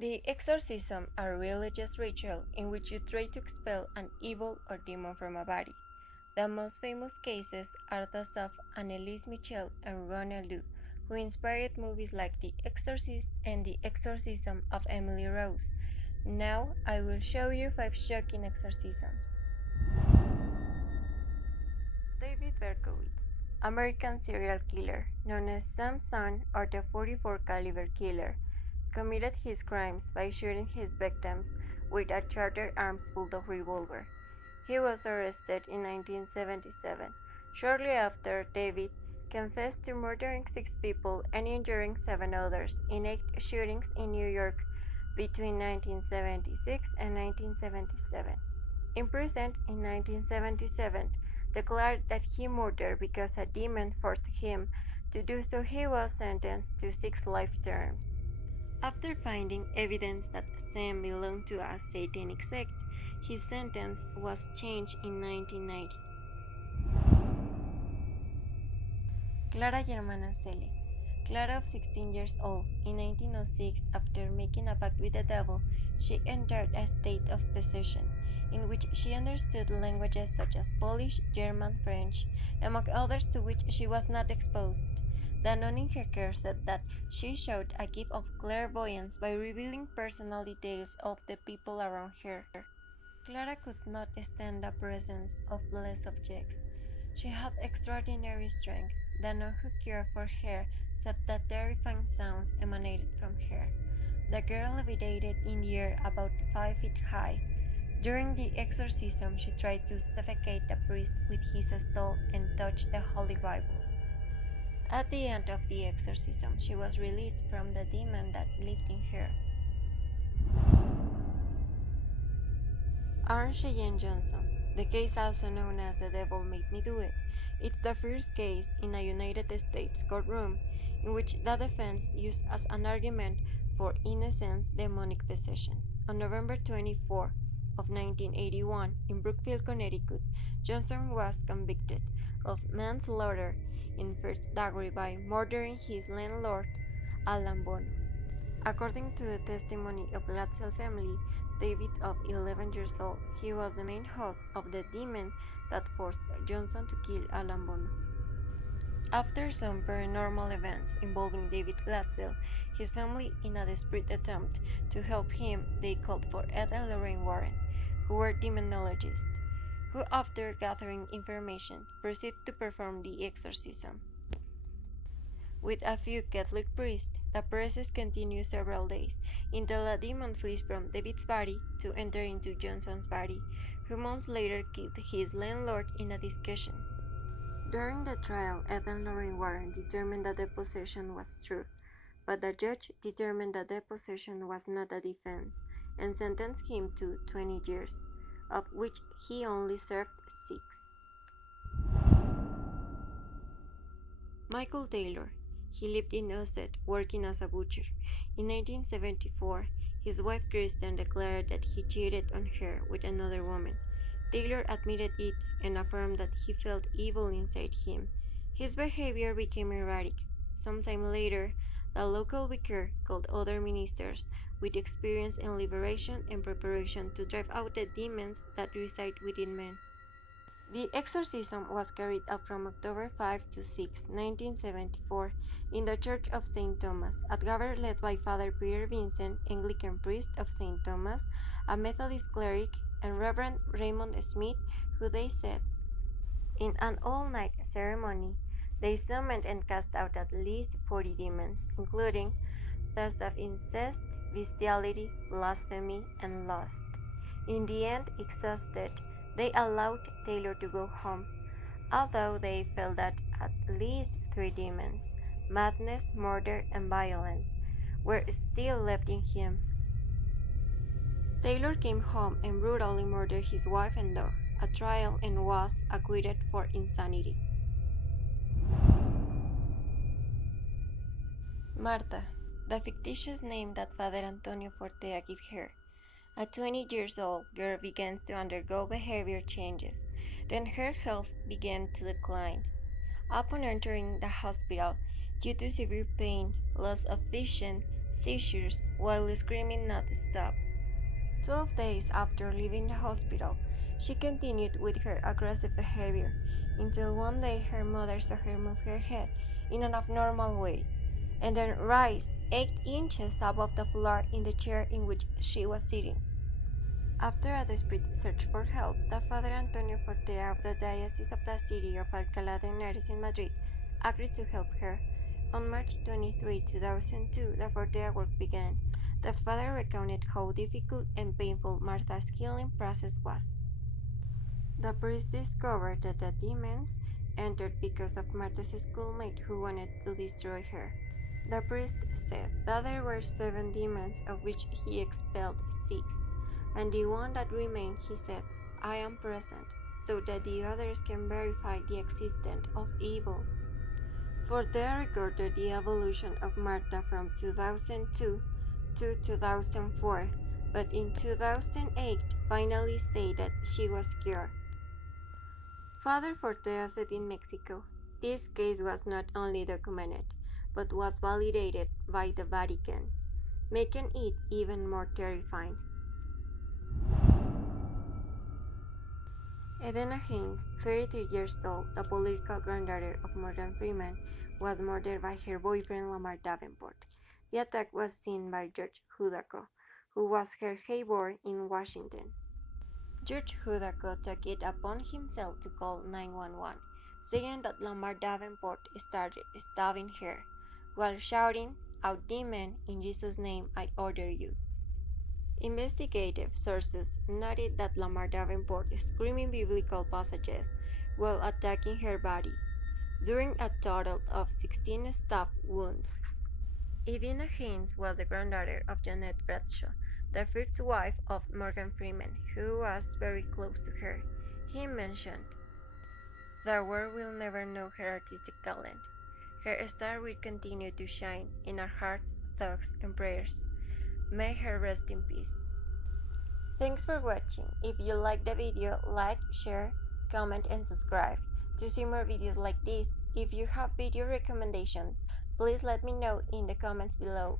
The exorcism are religious ritual in which you try to expel an evil or demon from a body. The most famous cases are those of Annelise Michel and Ronald, who inspired movies like The Exorcist and The Exorcism of Emily Rose. Now I will show you 5 shocking exorcisms. David Berkowitz, American serial killer, known as Sam Son or the 44 caliber killer, committed his crimes by shooting his victims with a chartered arms bulldog revolver. He was arrested in 1977. Shortly after, David confessed to murdering 6 people and injuring 7 others in 8 shootings in New York between 1976 and 1977. Imprisoned in 1977, declared that he murdered because a demon forced him to do so. He was sentenced to 6 life terms. After finding evidence that Sam belonged to a satanic sect, his sentence was changed in 1990. Clara Germana Cele. Clara, of 16 years old, in 1906, after making a pact with the devil, she entered a state of possession, in which she understood languages such as Polish, German, French, among others to which she was not exposed. The nun in her care said that she showed a gift of clairvoyance by revealing personal details of the people around her. Clara could not stand the presence of blessed objects. She had extraordinary strength. The nun who cared for her said that terrifying sounds emanated from her. The girl levitated in the air about 5 feet high. During the exorcism, she tried to suffocate the priest with his stole and touched the Holy Bible. At the end of the exorcism, she was released from the demon that lived in her. Aaron Cheyenne Johnson. The case, also known as The Devil Made Me Do It, it's the first case in a United States courtroom in which the defense used as an argument for innocence demonic possession. On November 24 of 1981, in Brookfield, Connecticut, Johnson was convicted of manslaughter in first degree by murdering his landlord, Alan Bono. According to the testimony of Glatzel family, David, of 11 years old, he was the main host of the demon that forced Johnson to kill Alan Bono. After some paranormal events involving David Glatzel, his family, in a desperate attempt to help him, they called for Ed and Lorraine Warren, who were demonologists, who, after gathering information, proceeded to perform the exorcism. With a few Catholic priests, the process continued several days, until a demon flees from David's body to enter into Johnson's body, who months later killed his landlord in a discussion. During the trial, Ed and Lorraine Warren determined that the possession was true, but the judge determined that the possession was not a defense, and sentenced him to 20 years, of which he only served 6. Michael Taylor. He lived in Osset, working as a butcher. In 1974, his wife Kristen declared that he cheated on her with another woman. Taylor admitted it and affirmed that he felt evil inside him. His behavior became erratic. Sometime later, the local vicar called other ministers with experience in liberation and preparation to drive out the demons that reside within men. The exorcism was carried out from October 5 to 6, 1974, in the Church of St. Thomas, at Gaver led by Father Peter Vincent, Anglican priest of St. Thomas, a Methodist cleric, and Reverend Raymond Smith, who they said, in an all-night ceremony, they summoned and cast out at least 40 demons, including those of incest, bestiality, blasphemy, and lust. In the end, exhausted, they allowed Taylor to go home, although they felt that at least 3 demons, madness, murder, and violence, were still left in him. Taylor came home and brutally murdered his wife and dog at trial and was acquitted for insanity. Marta, the fictitious name that Father Antonio Fortea gave her. A 20 years old girl begins to undergo behavior changes. Then her health began to decline. Upon entering the hospital, due to severe pain, loss of vision, seizures while screaming non-stop. 12 days after leaving the hospital, she continued with her aggressive behavior until one day her mother saw her move her head in an abnormal way and then rise 8 inches above the floor in the chair in which she was sitting. After a desperate search for help, the Father Antonio Fortea of the Diocese of the City of Alcalá de Henares in Madrid agreed to help her. On March 23, 2002, the Fortea work began. The father recounted how difficult and painful Martha's healing process was. The priest discovered that the demons entered because of Martha's schoolmate who wanted to destroy her. The priest said that there were 7 demons, of which he expelled 6, and the one that remained, he said, I am present, so that the others can verify the existence of evil. Fortea recorded the evolution of Martha from 2002 to 2004, but in 2008 finally said that she was cured. Father Fortea said in Mexico, this case was not only documented, but was validated by the Vatican, making it even more terrifying. Edna Haynes, 33 years old, the political granddaughter of Morgan Freeman, was murdered by her boyfriend Lamar Davenport. The attack was seen by George Hudaco, who was her neighbor in Washington. George Hudaco took it upon himself to call 911, saying that Lamar Davenport started stabbing her, while shouting, out demon, in Jesus' name I order you. Investigative sources noted that Lamar Davenport screaming biblical passages while attacking her body, during a total of 16 stab wounds. Edna Haynes was the granddaughter of Janet Bradshaw, the first wife of Morgan Freeman, who was very close to her. He mentioned, the world will never know her artistic talent. Her star will continue to shine in our hearts, thoughts, and prayers. May her rest in peace. Thanks for watching. If you liked the video, like, share, comment, and subscribe to see more videos like this. If you have video recommendations, please let me know in the comments below.